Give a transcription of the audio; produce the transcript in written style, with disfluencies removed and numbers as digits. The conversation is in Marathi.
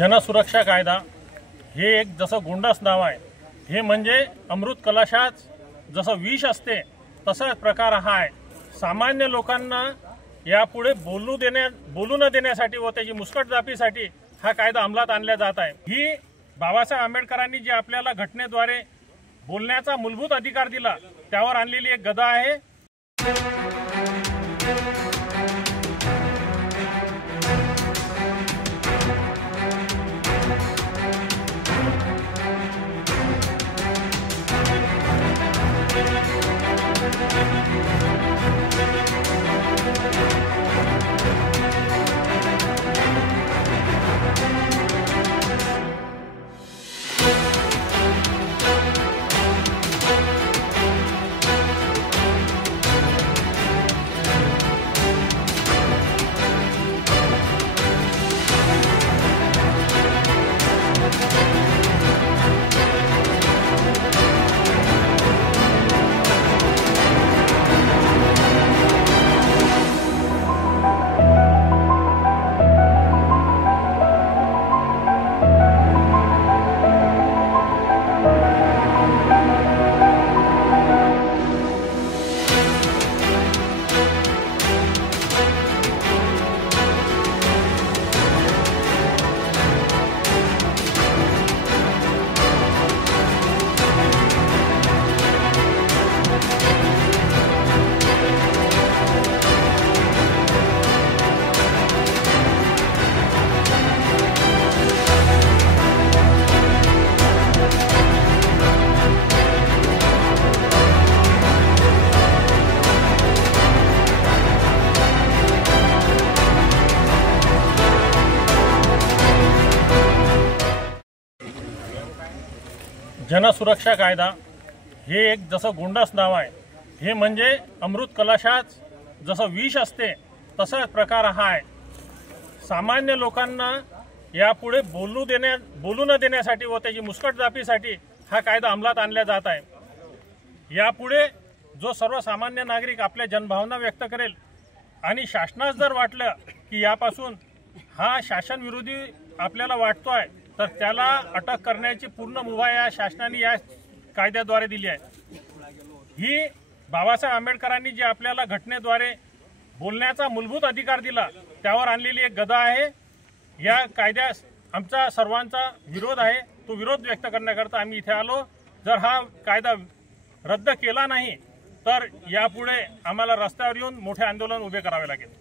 जनसुरक्षा कायदा हे एक जसं गोंडस नाव आहे। हे म्हणजे अमृत कलशात जसं विष असते तसाच प्रकार हा आहे। सामान्य लोकांना यापुढे बोलू न देण्यासाठी व त्याची मुस्कटदाबीसाठी हा कायदा अंमलात आणला जात आहे। ही बाबासाहेब आंबेडकरांनी जे आपल्याला घटनेद्वारे बोलण्याचा मूलभूत अधिकार दिला त्यावर आणलेली एक गदा आहे। जनसुरक्षा कायदा हे एक जसं गोंडस नाव आहे। हे म्हणजे अमृत कलशात जसं विष असते तसाच प्रकार हा आहे। सामान्य लोकांना यापुढे बोलू न देण्यासाठी व त्याची मुस्कटदाबीसाठी हा कायदा अंमलात आणला जात आहे। यापुढे जो सर्वसामान्य नागरिक आपल्या जनभावना व्यक्त करेल आणि शासनास जर वाटलं की यापासून हा शासन विरोधी आपल्याला वाटतोय तर त्याला अटक करण्याची पूर्ण मुभा या शासनाने या कायद्याद्वारे दिली आहे। ही बाबासाहेब आंबेडकरांनी जे आपल्याला घटनेद्वारे बोलण्याचा मूलभूत अधिकार दिला त्यावर आणलेली एक गदा आहे। या कायद्यास आमचा सर्वांचा विरोध आहे। तो विरोध व्यक्त करण्याकरता आम्ही इथे आलो। जर हा कायदा रद्द केला नाही तर यापुढे आम्हाला रस्त्यावर येऊन मोठे आंदोलन उभे करावे लागेल।